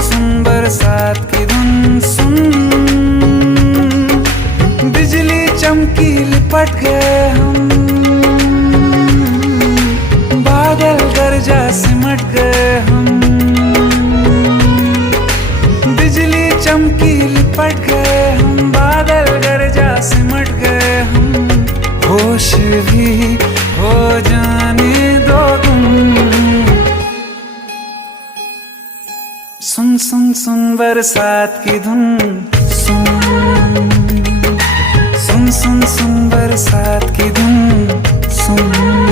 सुन बरसात की धुन सुन, बिजली चमकी लिपट गए हम, बादल गरजा सिमट गए हम, बिजली चमकी लिपट गए हम, बादल गरजा सिमट गए हम, होश भी हो जाने दो तुम। सुन सुन सुन बरसात की धुन सुन, सुन सुन सुन बरसात की धुन सुन।